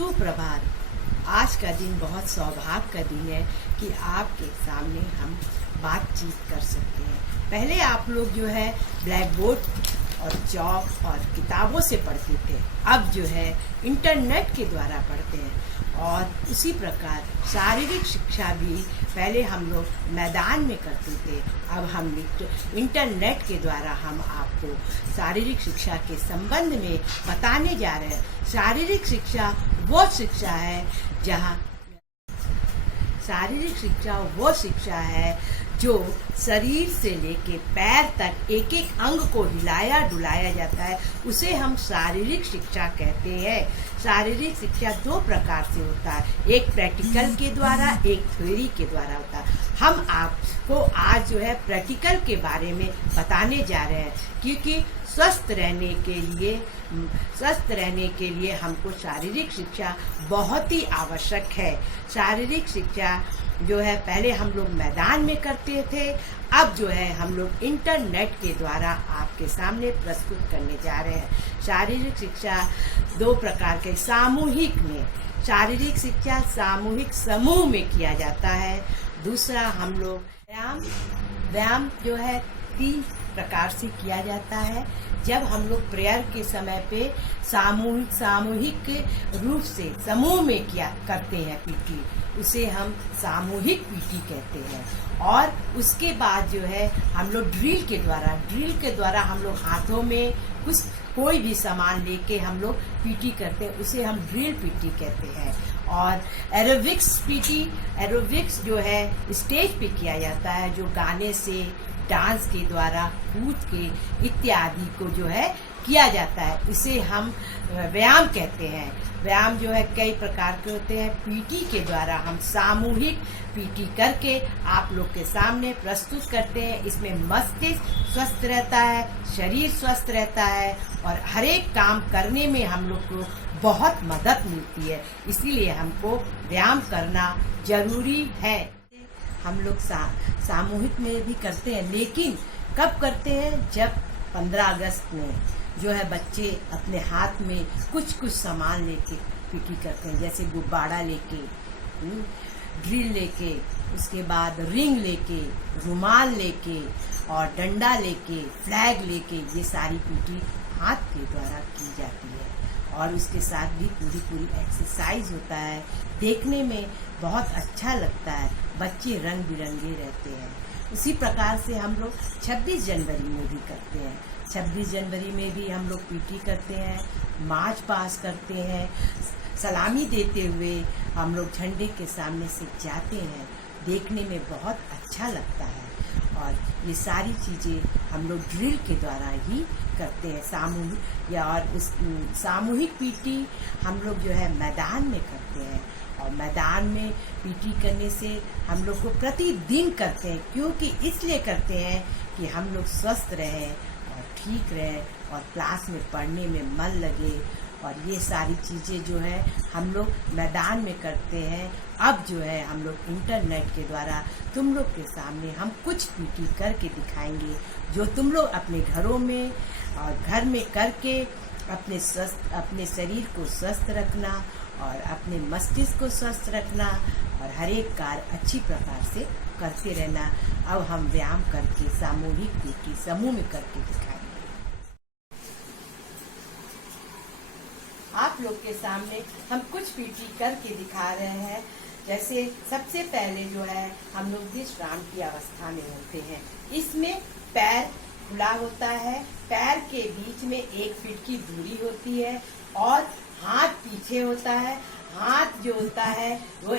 सुप्रभात। आज का दिन बहुत सौभाग्य का दिन है कि आपके सामने हम बातचीत कर सकते हैं। पहले आप लोग जो है ब्लैक बोर्ड और चौक और किताबों से पढ़ते थे, अब जो है इंटरनेट के द्वारा पढ़ते हैं। और उसी प्रकार शारीरिक शिक्षा भी पहले हम लोग मैदान में करते थे, अब हम इंटरनेट के द्वारा हम आपको शारीरिक शिक्षा के संबंध में बताने जा रहे हैं। शारीरिक शिक्षा वो शिक्षा है जहाँ शारीरिक शिक्षा वो शिक्षा है जो शरीर से लेके पैर तक एक एक अंग को हिलाया डुलाया जाता है, उसे हम शारीरिक शिक्षा कहते हैं। शारीरिक शिक्षा दो प्रकार से होता है, एक प्रैक्टिकल के द्वारा, एक थ्योरी के द्वारा होता है। हम आपको आज जो है प्रैक्टिकल के बारे में बताने जा रहे हैं, क्योंकि स्वस्थ रहने के लिए हमको शारीरिक शिक्षा बहुत ही आवश्यक है। शारीरिक शिक्षा जो है पहले हम लोग मैदान में करते थे, अब जो है हम लोग इंटरनेट के द्वारा आपके सामने प्रस्तुत करने जा रहे हैं। शारीरिक शिक्षा दो प्रकार के, सामूहिक में शारीरिक शिक्षा सामूहिक समूह में किया जाता है। दूसरा हम लोग व्यायाम जो है 3 प्रकार से किया जाता है। जब हम लोग प्रेयर के समय पे सामूहिक रूप से समूह में करते हैं पीटी, उसे हम सामूहिक पीटी कहते हैं। और उसके बाद जो है हम लोग ड्रिल के द्वारा हम लोग हाथों में कोई भी सामान लेके हम लोग पीटी करते हैं, उसे हम ड्रिल पीटी कहते हैं। और एरोबिक्स जो है स्टेज पे किया जाता है, जो गाने से, डांस के द्वारा, कूद के इत्यादि को जो है किया जाता है, इसे हम व्यायाम कहते हैं। व्यायाम जो है कई प्रकार के होते हैं। पीटी के द्वारा हम सामूहिक पीटी करके आप लोग के सामने प्रस्तुत करते हैं। इसमें मस्तिष्क स्वस्थ रहता है, शरीर स्वस्थ रहता है और हर एक काम करने में हम लोग को बहुत मदद मिलती है। इसीलिए हमको व्यायाम करना जरूरी है। हम लोग सामूहिक में भी करते हैं, लेकिन कब करते हैं? जब 15 अगस्त में जो है बच्चे अपने हाथ में कुछ सामान लेके पीटी करते हैं, जैसे गुब्बारा लेके, ड्रिल लेके, उसके बाद रिंग लेके, रुमाल लेके और डंडा लेके, फ्लैग लेके, ये सारी पीटी हाथ के द्वारा की जाती है। और उसके साथ भी पूरी एक्सरसाइज होता है, देखने में बहुत अच्छा लगता है, बच्चे रंग बिरंगे रहते हैं। उसी प्रकार से हम लोग 26 जनवरी में भी करते हैं। 26 जनवरी में भी हम लोग पीटी करते हैं, मार्च पास करते हैं, सलामी देते हुए हम लोग झंडे के सामने से जाते हैं, देखने में बहुत अच्छा लगता है। और ये सारी चीज़ें हम लोग ड्रिल के द्वारा ही करते हैं, सामूहिक पीटी हम लोग जो है मैदान में करते हैं। और मैदान में पीटी करने से हम लोग को प्रतिदिन करते हैं, क्योंकि इसलिए करते हैं कि हम लोग स्वस्थ रहें और ठीक रहें और क्लास में पढ़ने में मन लगे। और ये सारी चीज़ें जो है हम लोग मैदान में करते हैं। अब जो है हम लोग इंटरनेट के द्वारा तुम लोग के सामने हम कुछ पीटी करके दिखाएंगे, जो तुम लोग अपने घरों में और घर में करके अपने शरीर को स्वस्थ रखना और अपने मस्तिष्क को स्वस्थ रखना और हर एक कार्य अच्छी प्रकार से करते रहना। अब हम व्यायाम करके सामूहिक पीटी समूह में करके दिखाएंगे। आप लोग के सामने हम कुछ पीटी करके दिखा रहे हैं। जैसे सबसे पहले जो है हम लोग विश्राम की अवस्था में होते हैं। इसमें पैर खुला होता है, पैर के बीच में 1 फीट की दूरी होती है और हाथ पीछे होता है। हाथ जो होता है वो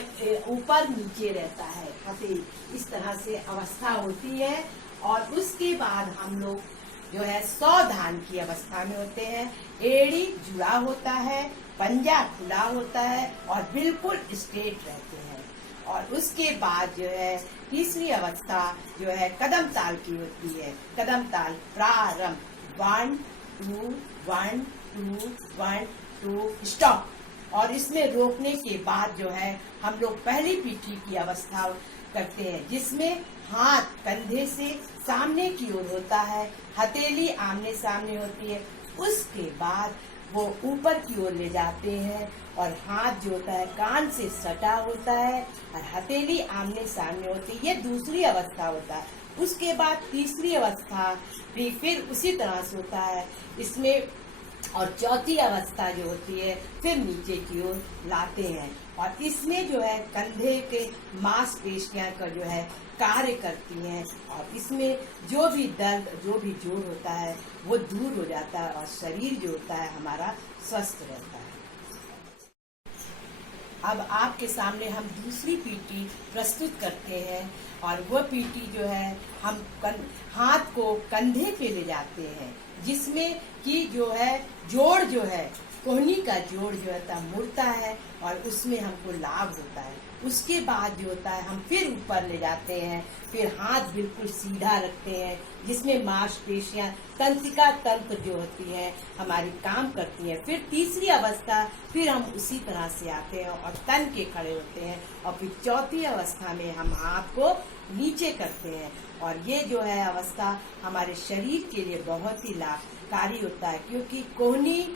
ऊपर नीचे रहता है, हथेली इस तरह से अवस्था होती है। और उसके बाद हम लोग जो है सावधान की अवस्था में होते हैं। एड़ी जुड़ा होता है, पंजा खुला होता है और बिल्कुल स्ट्रेट रहते हैं। और उसके बाद जो है तीसरी अवस्था जो है कदम ताल की होती है। कदम ताल प्रारंभ 1 2 1 2 1 2 स्टॉप। और इसमें रोकने के बाद जो है हम लोग पहली पीटी की अवस्था करते हैं, जिसमें हाथ कंधे से सामने की ओर होता है, हथेली आमने सामने होती है। उसके बाद वो ऊपर की ओर ले जाते हैं और हाथ जो होता है कान से सटा होता है और हथेली आमने सामने होती है। ये दूसरी अवस्था होता है। उसके बाद तीसरी अवस्था भी फिर उसी तरह से होता है इसमें। और चौथी अवस्था जो होती है फिर नीचे की ओर लाते हैं और इसमें जो है कंधे के मांसपेशियां का जो है कार्य करती हैं और इसमें जो भी दर्द, जो भी जोड़ होता है वो दूर हो जाता है और शरीर जो होता है हमारा स्वस्थ रहता है। अब आपके सामने हम दूसरी पीटी प्रस्तुत करते हैं और वो पीटी जो है हम हाथ को कंधे पे ले जाते हैं, जिसमें कि जो है जोड़ जो है कोहनी का जोड़ जो है मुड़ता है और उसमें हमको लाभ होता है। उसके बाद जो होता है हम फिर ऊपर ले जाते हैं, फिर हाथ बिल्कुल सीधा रखते हैं, जिसमें मांसपेशियां तंत्रिका तंत्र जो होती है हमारी काम करती है। फिर तीसरी अवस्था फिर हम उसी तरह से आते हैं और तन के खड़े होते हैं और फिर चौथी अवस्था में हम हाथ को नीचे करते हैं और ये जो है अवस्था हमारे शरीर के लिए बहुत ही लाभकारी होता है, क्योंकि कोहनी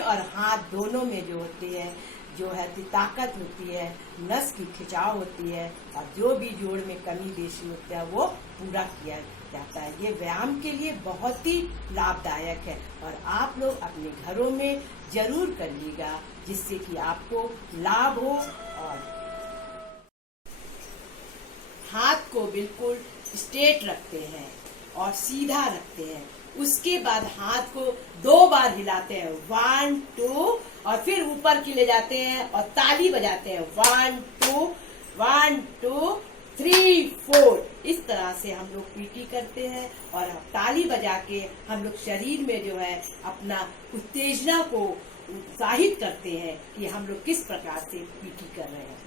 और हाथ दोनों में जो होती है जो है ताकत होती है, नस की खिंचाव होती है और जो भी जोड़ में कमी बेशी होती है वो पूरा किया जाता है। ये व्यायाम के लिए बहुत ही लाभदायक है और आप लोग अपने घरों में जरूर करिएगा, जिससे कि आपको लाभ हो। और हाथ को बिल्कुल स्ट्रेट रखते हैं और सीधा रखते हैं। उसके बाद हाथ को 2 बार हिलाते हैं, 1 2 और फिर ऊपर की ले जाते हैं और ताली बजाते हैं, 1 2 1 2 3 4। इस तरह से हम लोग पीटी करते हैं और ताली बजा के हम लोग शरीर में जो है अपना उत्तेजना को उत्साहित करते हैं कि हम लोग किस प्रकार से पीटी कर रहे हैं।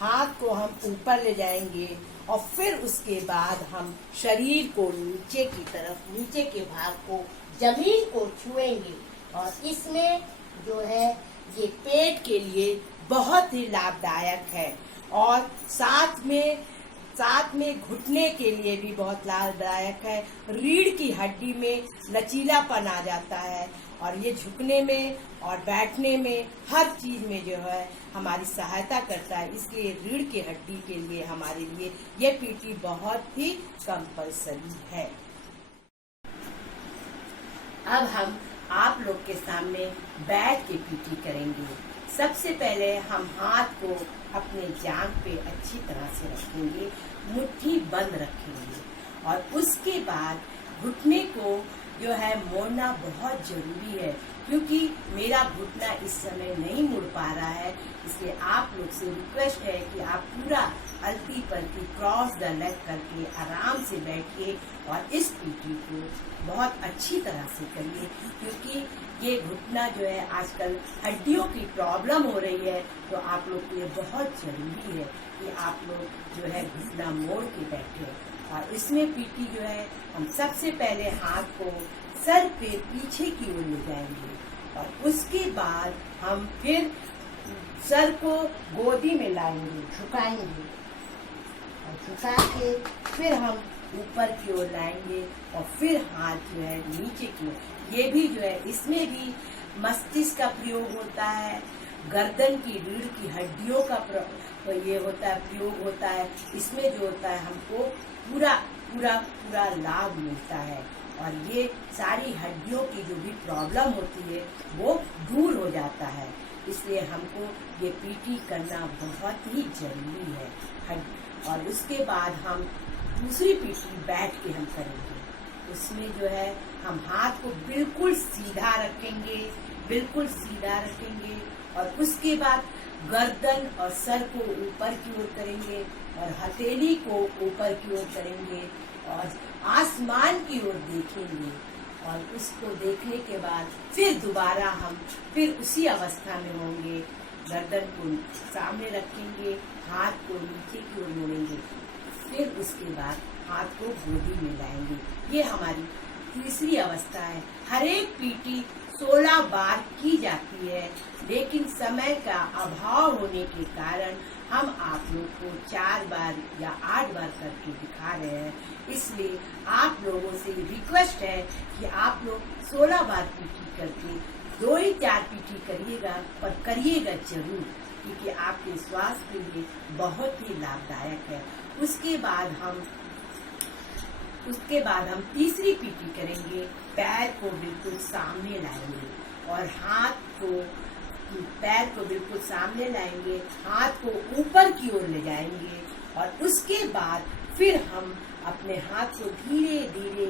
हाथ को हम ऊपर ले जाएंगे और फिर उसके बाद हम शरीर को नीचे की तरफ, नीचे के भाग को, जमीन को छुएंगे और इसमें जो है ये पेट के लिए बहुत ही लाभदायक है और साथ में घुटने के लिए भी बहुत लाभदायक है। रीढ़ की हड्डी में लचीलापन आ जाता है और ये झुकने में और बैठने में हर चीज में जो है हमारी सहायता करता है। इसलिए रीढ़ की हड्डी के लिए हमारे लिए ये पीटी बहुत ही कंपल्सरी है। अब हम आप लोग के सामने बैठ के पीटी करेंगे। सबसे पहले हम हाथ को अपने जांघ पे अच्छी तरह से रखेंगे, मुट्ठी बंद रखेंगे और उसके बाद घुटने को जो है मोड़ना बहुत जरूरी है, क्योंकि मेरा घुटना इस समय नहीं मुड़ पा रहा है। इसलिए आप लोग से रिक्वेस्ट है कि आप पूरा अलती पलती क्रॉस द लेग करके आराम से बैठिए और इस पीटी को बहुत अच्छी तरह से करिए, क्योंकि ये घुटना जो है आजकल हड्डियों की प्रॉब्लम हो रही है। तो आप लोग के लिए बहुत जरूरी है कि आप लोग जो है घुटना मोड़ के बैठे। और इसमें पीटी जो है हम सबसे पहले हाथ को सर पे पीछे की ओर ले जाएंगे और उसके बाद हम फिर सर को गोदी में लाएंगे, झुकाएंगे और झुका के फिर हम ऊपर की ओर लाएंगे और फिर हाथ जो है नीचे की ओर। ये भी जो है इसमें भी मस्तिष्क का प्रयोग होता है, गर्दन की रीढ़ की हड्डियों का ये होता है, प्रयोग होता है। इसमें जो होता है हमको पूरा लाभ मिलता है और ये सारी हड्डियों की जो भी प्रॉब्लम होती है वो दूर हो जाता है। इसलिए हमको ये पीटी करना बहुत ही जरूरी है। और उसके बाद हम दूसरी पीटी बैठ के हम करेंगे। उसमें जो है हम हाथ को बिल्कुल सीधा रखेंगे, और उसके बाद गर्दन और सर को ऊपर की ओर करेंगे और हथेली को ऊपर की ओर करेंगे और आसमान की ओर देखेंगे। और उसको देखने के बाद फिर दोबारा हम फिर उसी अवस्था में होंगे। गर्दन को सामने रखेंगे, हाथ को नीचे की ओर मोड़ेंगे, फिर उसके बाद हाथ को गोदी में लाएंगे। ये हमारी तीसरी अवस्था है। हर एक पीटी 16 बार की जाती है, लेकिन समय का अभाव होने के कारण हम आप लोग को 4 बार या 8 बार करके दिखा रहे हैं। इसलिए आप लोगों से रिक्वेस्ट है कि आप लोग 16 बार पीटी करके 2 ही 4 पीटी करिएगा, पर करिएगा जरूर, क्योंकि आपके स्वास्थ्य के लिए बहुत ही लाभदायक है। उसके बाद हम तीसरी पीटी करेंगे। पैर को बिल्कुल सामने लाएंगे और पैर को बिल्कुल सामने लाएंगे, हाथ को ऊपर की ओर ले जाएंगे और उसके बाद फिर हम अपने हाथ को धीरे धीरे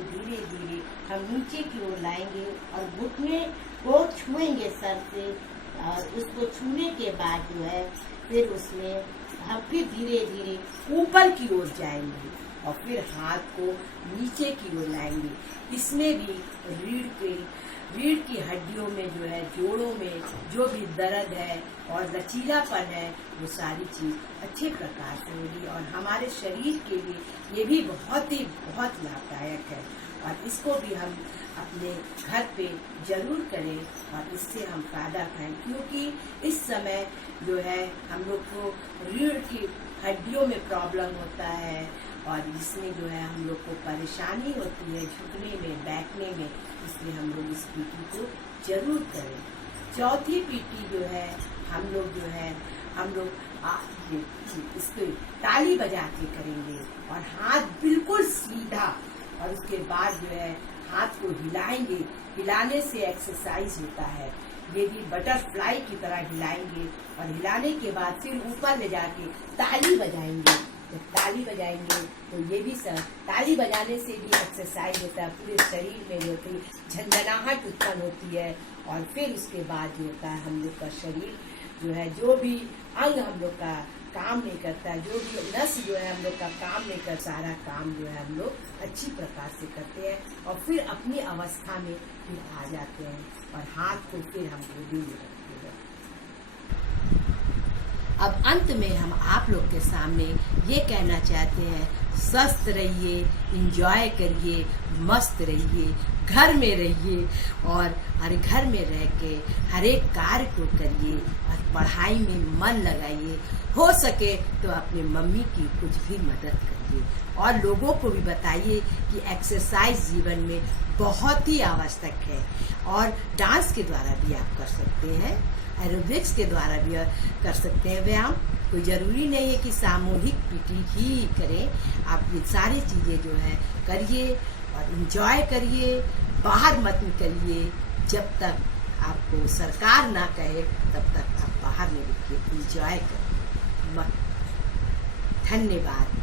हम नीचे की ओर लाएंगे और घुटने को छुएंगे सर से, और उसको छूने के बाद जो है फिर उसमें हम फिर धीरे धीरे ऊपर की ओर जाएंगे और फिर हाथ को नीचे की ओर लाएंगे। इसमें भी रीढ़ की हड्डियों में जो है, जोड़ों में जो भी दर्द है और लचीलापन है, वो सारी चीज अच्छे प्रकार से होगी और हमारे शरीर के लिए ये भी बहुत लाभदायक है। और इसको भी हम अपने घर पे जरूर करें और इससे हम फायदा पाएं, क्योंकि इस समय जो है हम लोग को रीढ़ की हड्डियों में प्रॉब्लम होता है और इसमें जो है हम लोग को परेशानी होती है झुकने में, बैठने में। इसलिए हम लोग इस पीटी को जरूर करें। चौथी पीटी जो है हम लोग इसको ताली बजा के करेंगे और हाथ बिल्कुल सीधा, और उसके बाद जो है हाथ को हिलाएंगे। हिलाने से एक्सरसाइज होता है। ये भी बटरफ्लाई की तरह हिलाएंगे और हिलाने के बाद फिर ऊपर ले जाके ताली बजाएंगे। जब ताली बजाएंगे तो ये भी ताली बजाने से भी एक्सरसाइज होता है, पूरे शरीर में जो होती झंझनाहट उत्पन्न होती है और फिर उसके बाद जो होता है हम लोग का शरीर जो है, जो भी अंग हम लोग का काम नहीं करता, जो भी नस जो है हम लोग का काम नहीं कर, सारा काम जो है हम लोग अच्छी प्रकार से करते हैं और फिर अपनी अवस्था में फिर आ जाते हैं और हाथ को फिर हम गोदी में रखते हैं। अब अंत में हम आप लोग के सामने ये कहना चाहते हैं, स्वस्थ रहिए, एंजॉय करिए, मस्त रहिए, घर में रहिए और हर घर में रह के हर एक कार्य को करिए और पढ़ाई में मन लगाइए। हो सके तो अपने मम्मी की कुछ भी मदद करिए और लोगों को भी बताइए कि एक्सरसाइज जीवन में बहुत ही आवश्यक है और डांस के द्वारा भी आप कर सकते हैं, एरोबिक्स के द्वारा भी कर सकते हैं व्यायाम। कोई जरूरी नहीं है कि सामूहिक पीटी ही करें। आप ये सारी चीजें जो है करिए और एंजॉय करिए, बाहर मत निकलिए। जब तक आपको सरकार ना कहे तब तक आप बाहर नहीं निकलिए, एंजॉय करिए। धन्यवाद।